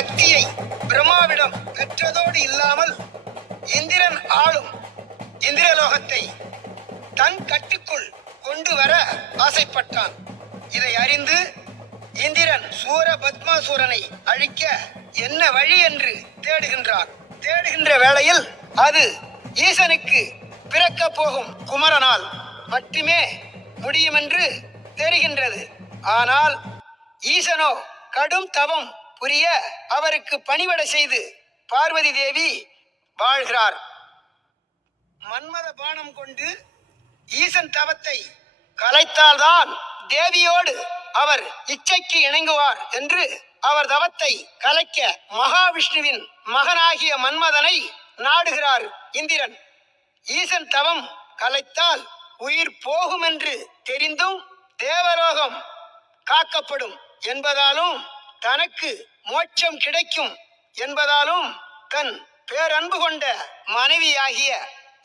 சக்தியை பிரம்மாவிடம் பெற்றதோடு இல்லாமல் இந்திரன் ஆளும் இந்திரலோகத்தை தன் கட்டுக்குள் கொண்டு வர ஆசைப்பட்டான். இதை அறிந்து இந்திரன் சூர பத்மாசூரனை அழிக்க என்ன வழி என்று தேடுகின்ற வேளையில் அது ஈசனுக்கு பிறக்க போகும் குமரனால் மட்டுமே முடியுமென்று தெரிகின்றது. ஆனால் ஈசனோ கடும் தவம் புரிய அவருக்கு பணிவிடை செய்து பார்வதி தேவி வாழ்கிறார். மன்மத பானம் கொண்டு ஈசன் தவத்தை கலைத்தால்தான் தேவியோடு அவர் இச்சைக்கு இணங்குவார் என்று அவர் தவத்தை கலைக்க மகாவிஷ்ணுவின் மகனாகிய மன்மதனை நாடுகிறார் இந்திரன். ஈசன் தவம் கலைத்தால் உயிர் போகும் என்று தெரிந்தும் தேவலோகம் காக்கப்படும் என்பதாலும் தனக்கு மோட்சம் கிடைக்கும் என்பதாலும் தன் பேரன்பு கொண்ட மனைவியாகிய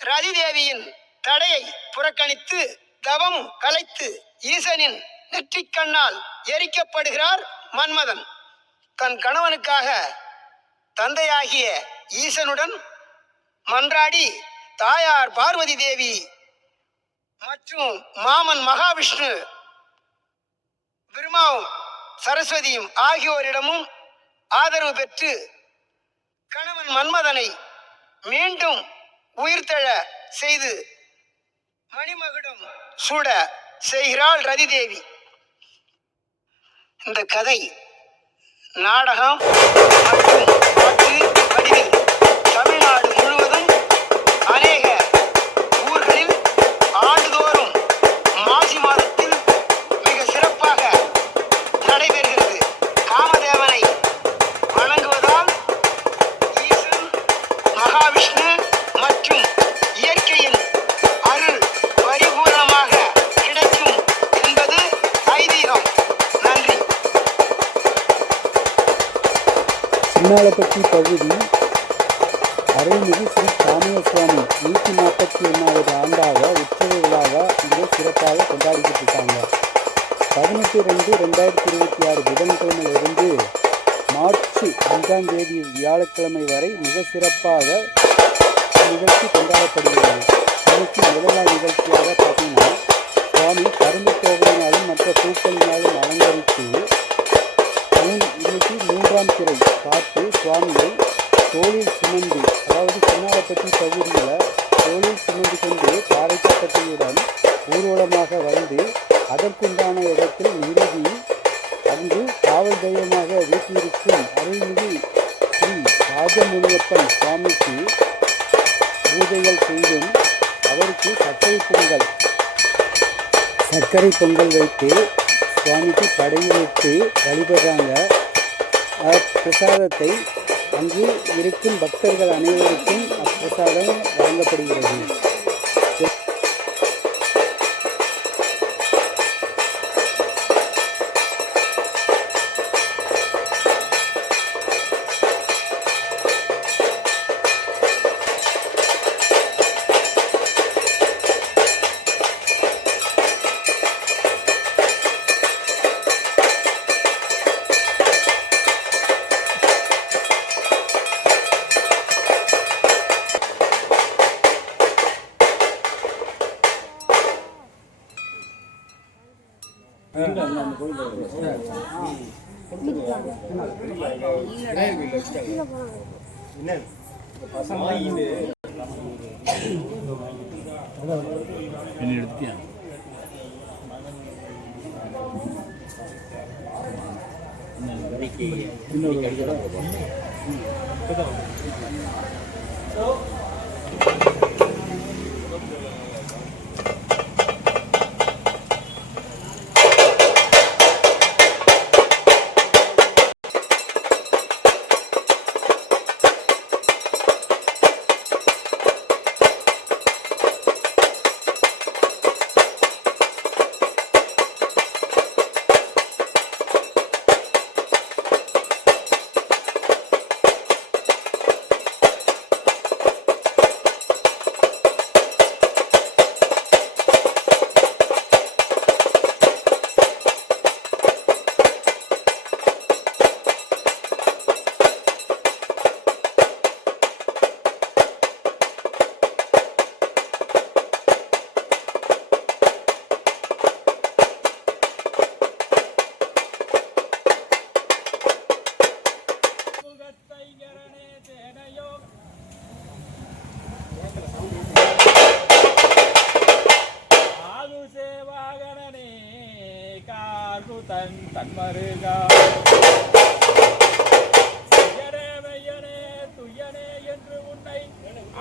ரதி தேவியின் தடையை புறக்கணித்து தவம் கலைத்து ஈசனின் நெற்றிக்கண்ணால் எரிக்கப்படுகிறார் மன்மதன். தன் கணவனுக்காக தந்தையாகிய ஈசனுடன் மன்றாடி தாயார் பார்வதி தேவி மற்றும் மாமன் மகாவிஷ்ணு பிரம்மாவும் சரஸ்வதியும் ஆகியோரிடமும் ஆதரவு பெற்று கணவன் மன்மதனை மீண்டும் உயிர்த்தெழ செய்து மணிமகுடம் சூட செய்கிறாள் ரதி தேவி. இந்த கதை நாடகம் மற்றும் பாட்டு வடிவில் தமிழ்நாடு முழுவதும் அநேக ஊர்களில் ஆண்டுதோறும் மாசி மாதத்தில் மிக சிறப்பாக நடைபெறுகிறது. காமதேவனை வணங்குவதால் ஈசன், மகாவிஷ்ணு மற்றும் இயற்கையின் அருள் பரிபூர்ணமாக கிடைக்கும் என்பது ஐதீகம். நன்றி. சின்னாளப்பட்டி பகுதி அருள்மிகு ஸ்ரீ காமிய சுவாமி 141வது ஆண்டாக உற்சவ விழாவை மிக சிறப்பாக கொண்டாடிக்கிட்டு இருக்காங்க. 18/2/2026 புதன்கிழமையிலிருந்து மார்ச் 5ஆம் தேதி வியாழக்கிழமை வரை மிக சிறப்பாக நிகழ்ச்சி கொண்டாடப்படுகிறது. இன்னைக்கு முதல் நாள் நிகழ்ச்சியாக பார்த்தீங்கன்னா சுவாமி கரும்பு தோகையினாலும் மற்ற பூக்களினாலும் அலங்கரித்து இன்னைக்கு 3ஆம் திரை பார்த்து சுவாமியை தோளில் சுமந்து, அதாவது சின்னாளப்பட்டி பகுதியில் தோளில் சுமந்து கொண்டு பாறைக்கப்பட்டியுடன் ஊர்வலமாக வந்து அதற்குண்டான இடத்தில் நிறுவி அங்கு காவல் தெய்வமாக வீட்டிலிருக்கும் அருள்மிகு ஸ்ரீ ராஜமுனியப்பன் சுவாமிக்கு பூஜைகள் செய்தும் அவருக்கு சர்க்கரை பொங்கல் வைத்து சுவாமிக்கு படையிலிட்டு வழிபடுறாங்க. பிரசாதத்தை அங்கு இருக்கும் பக்தர்கள் அனைவருக்கும் அப்பிரசாதம் வழங்கப்படுகிறது. கண்மருகா மெய்யனே துய்யனே என்று உன்னை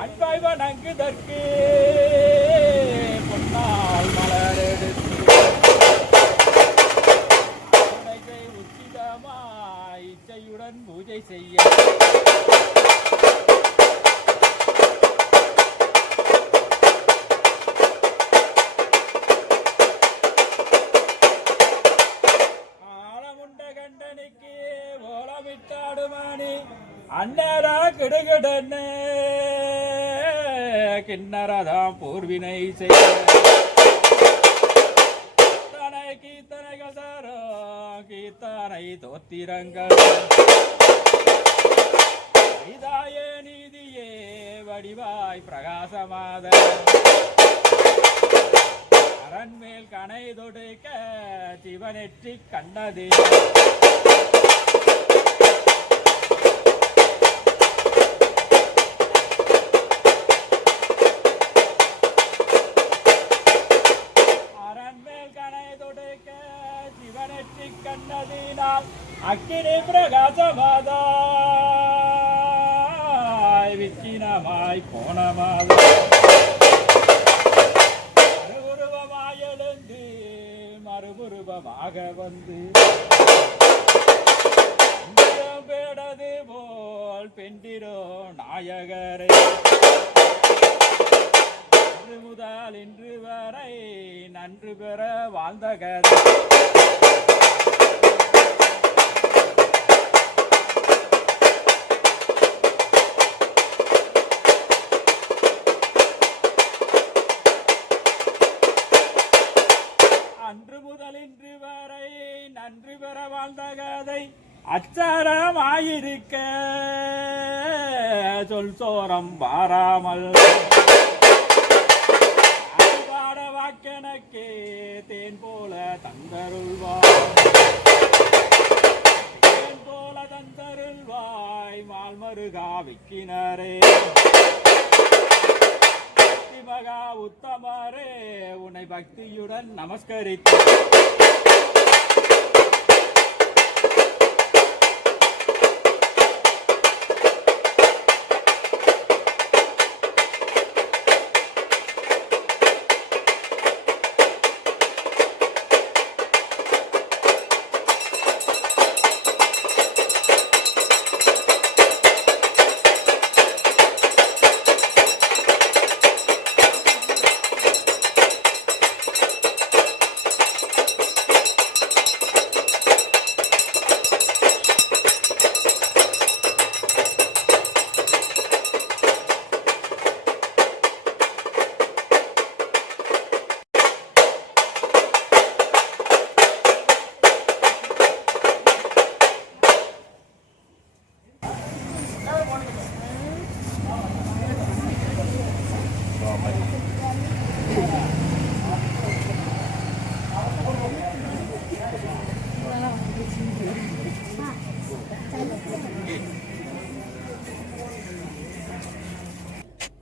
அன்பாய் வணங்குதற்கு பொன்னால் மலரெடுத்து உனக்கை உச்சிதமாய் இச்சையுடன் பூஜை செய்ய கண்டனுக்கு ஓலமிட்டாடுமானி அன்னரா கிடுகிடன்னு கிண்ணரதாம் பூர்வினை செய்ய கீர்த்தனைகள் சாரோ கீர்த்தனை தோத்திரங்கள் இதாயே நீதியே வடிவாய் பிரகாசமாத அரண்மேல் கனை தொடுக்க சிவனெற்றி கண்டதே அரண்மேல் கனை தொடுக்க சிவனெற்றி கண்டதினால் அக்கினி பிரகாசமாதாய் விச்சினமாய் போனமாத மறுபுருவமாக வந்து பேடது போல் பெண்டிரோ நாயகரை இன்று முதல் இன்று வரை நன்று பெற வாழ்ந்த கதை அன்று முதல் இன்று வரை நன்று பெற வாழ்ந்த கதை அச்சாரமாயிருக்க சொல் சோரம் வாராமல் பாட வாக்கெனக்கே தேன் போல தந்தருள்வாய் தேன் போல தந்தருள்வாய் மால்மருகா விக்கினரே மகா உத்தமரே உன்னை பக்தியுடன் நமஸ்கரித்து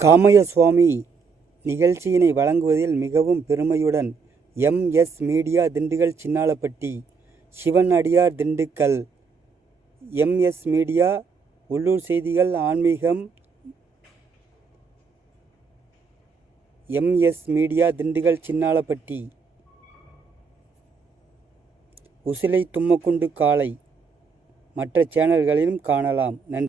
காமைய சுவாமி நிகழ்ச்சியினை வழங்குவதில் மிகவும் பெருமையுடன் எம்.எஸ். மீடியா திண்டுக்கல் சின்னாளப்பட்டி, சிவன் அடியார் திண்டுக்கல். எம்.எஸ். மீடியா உள்ளூர் செய்திகள், ஆன்மீகம். எம்.எஸ். மீடியா திண்டுக்கல் சின்னாளப்பட்டி. உசிலை தும்மக்குண்டு காளை மற்ற சேனல்களிலும் காணலாம். நன்றி.